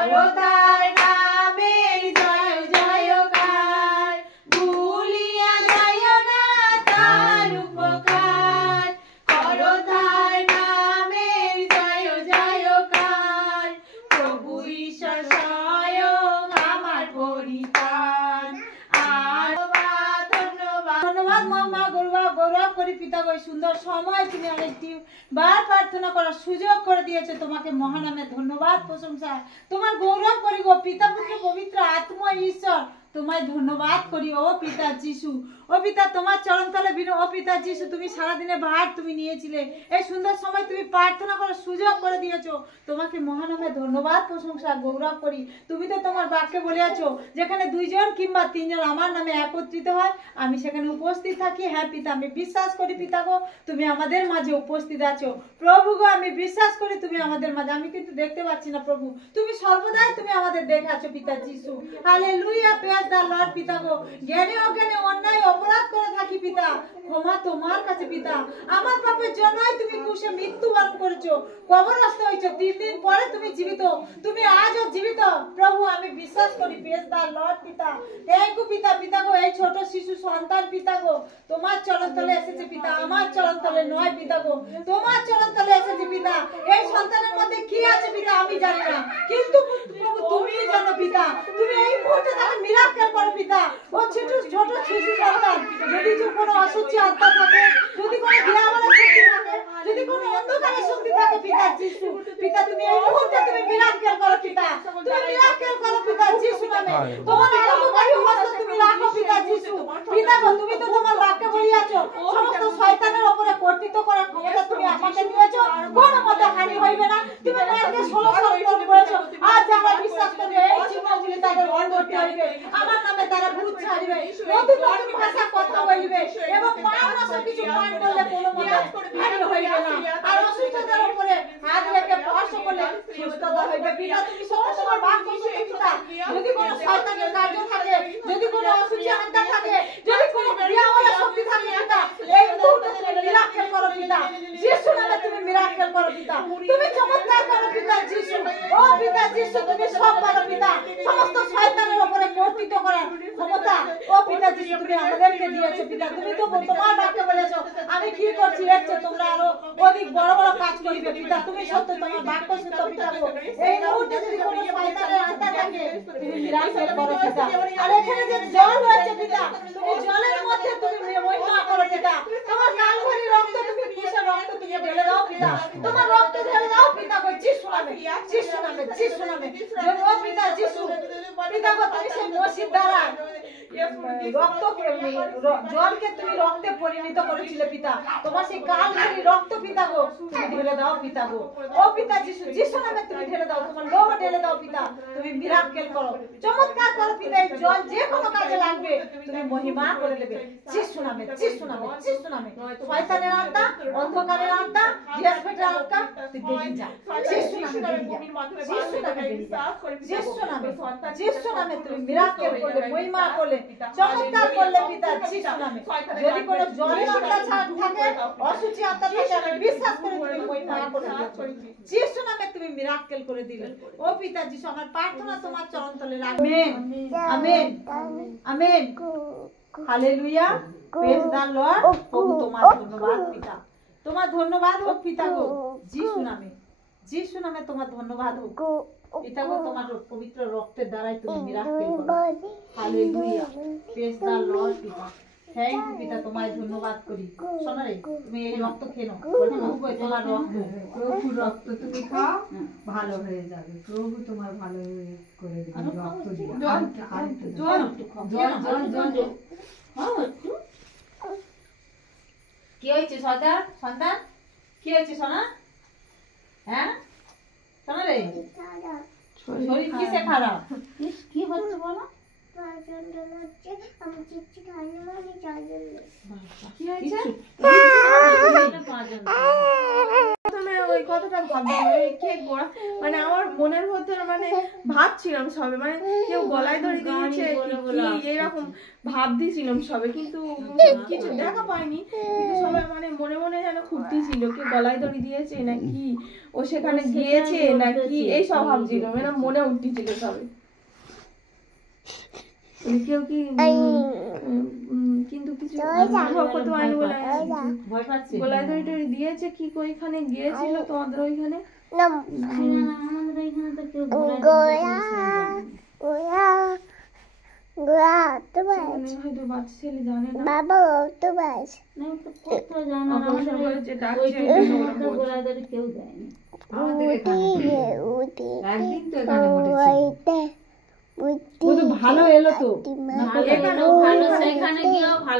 করো তার নামের জয় জয়কার, ভুলিয়া যায় না তার উপকার। করো তার নামের জয় জয়কার, প্রভু ঈশ্বর স্বয়ং আমার পরিত্রাণ। আর ধন্যবাদ ধন্যবাদ মা গৌরব করি পিতা গো, সুন্দর সময় তুমি আরেকটি বার প্রার্থনা করার সুযোগ করে দিয়েছো। তোমাকে মহানামে ধন্যবাদ প্রশংসা, তোমার গৌরব করি গো পিতা পুত্র পবিত্র আত্মা ঈশ্বর, তোমায় ধন্যবাদ করি ও পিতা যিশু। ও পিতা তোমার চরণতলে বিনু, ও পিতা যিশু তুমি সারাদিনে ভার তুমি নিয়েছিলে, এই সুন্দর সময় তুমি প্রার্থনা করার সুযোগ করে দিয়েছো। তোমাকে মহানামে ধন্যবাদ প্রশংসা গৌরব করি। তুমি তো তোমার বাক্যে বলেছো যেখানে 2 জন কিংবা 3 জন আমার নামে একত্রিত হয় আমি সেখানে উপস্থিত থাকি। হ্যাঁ পিতা আমি বিশ্বাস করি পিতা গো তুমি আমাদের মাঝে উপস্থিত আছো। প্রভু গো আমি বিশ্বাস করি তুমি আমাদের মাঝে, আমি কিন্তু দেখতে পাচ্ছি না প্রভু, তুমি সর্বদাই তুমি আমাদের দেখাচ্ছ পিতা যিশু। হালেলুয়া, প্রেজ দ্য লর্ড পিতা গো। জ্ঞানে অজ্ঞানে অন্যায় অপরাধ করে থাকি পিতা, ক্ষমা তোমার কাছে পিতা। আমার পাপের জন্যই তুমি ক্রুশে মৃত্যুবরণ করেছো, কবরস্থ হয়েছো, 3 দিন পরে তুমি জীবিত, তুমি আজও জীবিত প্রভু আমি বিশ্বাস করি। প্রেজ দ্য লর্ড পিতা। থ্যাংক ইউ পিতা। পিতা গো এই ছোট শিশু সন্তান পিতা গো তোমার চরণতলে এসেছে পিতা, আমার চরণতলে নয় পিতা গো, তোমার চরণতলে এসেছে পিতা। এই সন্তানের মধ্যে কি আছে পিতা আমি জানি না, কিন্তু প্রভু তুমি জানো পিতা। তুমি এই মুহূর্তে তাকে মিরাকেল করো পিতা। ও ছোট ছোট শিশু সন্তান যদি কোনো অসুচি আত্মা থাকে, যদি কোনো দিয়াবলের শক্তি থাকে, যদি কোনো অন্ধকারের শক্তি থাকে পিতা যিশু, পিতা তুমি এই মুহূর্তে তুমি মিরাকেল করো পিতা, তুমি মিরাকেল করো পিতা যিশু নামে। তোমার আরোগ্যকারী হস্ত তুমি রাখো পিতা যিশু। পিতা গো তুমি তো তোমার বাক্যে বলিয়াছো সমস্ত শয়তানের উপরে কর্তৃত্ব করার ক্ষমতা তুমি আমাকে দিয়েছো, কোনো মতে হানি হইবে না। তুমি মার্কে 16 বলেছো আজ যারা বিশ্বাস করবে এই চিহ্নগুলি তাদের অন্তর্ভুক্ত হইবে, আমার নামে তারা ভূত ছাড়িবে, নতুন নতুন ভাষা কথা বলবে এবং পাওনা কিছু পান করলে কোনো মতে হানি হইবে না। আর অসুস্থতার উপরে হাত রেখে স্পর্শ করলে সুস্থতা হইবে। পিতা তুমি সত্য তোমার বাক্য সত্য পিতা। যদি কোনো শয়তানের কার্য থাকে, যদি কোনো অসুচি আত্মা থাকে, যদি কোনো দিয়াবলের শক্তি থাকে পিতা এই মুহূর্তে তুমি মিরাকেল করো পিতা যিশু নামে, তুমি মিরাকেল করো পিতা, তুমি চমৎকার করো পিতা যিশু। ও পিতা যিশু তুমি সব পারো পিতা, সমস্ত শয়তানের উপরে কর্তৃত্ব করার ক্ষমতা ও পিতা যিশু তুমি আমাদেরকে দিয়েছো পিতা। তুমি তো তোমার বাক্যে বলেছো আমি কি করছি দেখছো তোমরা আরো অধিক বড় বড় কাজ করিবে পিতা। তুমি সত্য, তোমার বাক্য সত্য পিতা গো। এই মুহূর্তে যদি কোনো শয়তানের আত্মা থাকে তুমি মিরাকেল করো পিতা। আর এখানে যে জল রয়েছে পিতা তুমি জলের মধ্যে তুমি মহিমা করো পিতা। তোমার কালভারি রক্ত তুমি ক্রুশের রক্ত তুমি ঢেলে দাও পিতা, তোমার রক্ত ঢেলে দাও পিতা গো যিশু নামে, যিশু নামে, যিশু নামে। ও পিতা যিশু পিতা গো তুমি সেই মসজিদ দ্বারা রক্তকে জলকে তুমি রক্তে পরিণত করেছিলে পিতা, তোমার সেই কালভারি রক্ত পিতা গো তুমি ঢেলে দাও পিতা গো। ও পিতা যিশু, যিশু নামে তুমি ঢেলে দাও, তোমার লোহ ঢেলে দাও পিতা, তুমি মিরাকেল করো, চমৎকার করো পিতা। এই জল যে কোনো কাজে লাগবে তুমি মহিমা করে দেবে যিশু নামে, যিশু নামে, যিশু নামে। শয়তানের আত্মা, অন্ধকারের আত্মা, ডিয়াসপেটের আত্মা তুই বেরিয়ে যা যিশু নামে, যিশু নামে বেরিয়ে যা যিশু নামে, যিশু নামে তুমি মিরাকেল করলে, মহিমা করলে, চমৎকার করলে পিতা যিশু নামে। যদি কোনো জলের আত্মা থাকে, অসুচি আত্মা থাকে, আমি বিশ্বাস করে তুমি মহিমা করে দিয়েছো যিশু নামে, তুমি মিরাকেল করে দিলে। ও পিতা যিশু আমার প্রার্থনা তোমার চরণতলে রাখবে। Amen, amen, hallelujah, praise the Lord. প্রভু তোমার ধন্যবাদ পিতা, তোমার ধন্যবাদ হোক পিতা গো যিশু নামে, যিশু নামে তোমার ধন্যবাদ হোক পিতা গো। তোমার পবিত্র রক্তের দ্বারাই তুমি মিরাকেল করো। হালেলুয়া, প্রেজ দ্য লর্ড পিতা। থ্যাংক ইউ পিতা, তোমায় ধন্যবাদ করি। শোনো রে তুমি এই রক্ত খেয়ে নাও, তোমার রক্ত, প্রভু রক্ত তুমি খাও ভালো হয়ে যাবে, প্রভু তোমার ভালো করে দেবে রক্ত দিয়ে। কি হয়েছে সন্তান, সন্তান কি হয়েছে সোনা? হ্যাঁ শোনো রে শরীর কিসে খারাপ, কি হচ্ছে বলো? কি হয়েছে? প্রথমে ওই কথাটা ভাবছিলাম কে গোড়া, মানে আমার মনের ভেতরে মানে ভাবছিলাম সবে, মানে কেউ গলায় দড়ি দিয়েছে কি এরকম ভাবতেছিলাম সবে, কিন্তু কিছু দেখা পাইনি। কিন্তু সবাই মানে মনে মনে যেন খুঁজতেছিল কে গলায় দড়ি দিয়েছে নাকি ও সেখানে গিয়েছে নাকি, এই সব ভাবছিল, মানে মনে উঠতেছিল সবে। কেউ কি কিন্তু কিছু অনুভব করতে পারেনি বলে গলায় দড়ি টড়ি দিয়েছে কি ওইখানে গিয়েছিল তোমাদের ওইখানে। হয়তো বাচ্চা ছেলে জানে না, কেউ দেয়নি। একদিন তো এখানে ঘটেছে। ভালো এলো তো ভালো সেখানে গিয়েও ভালো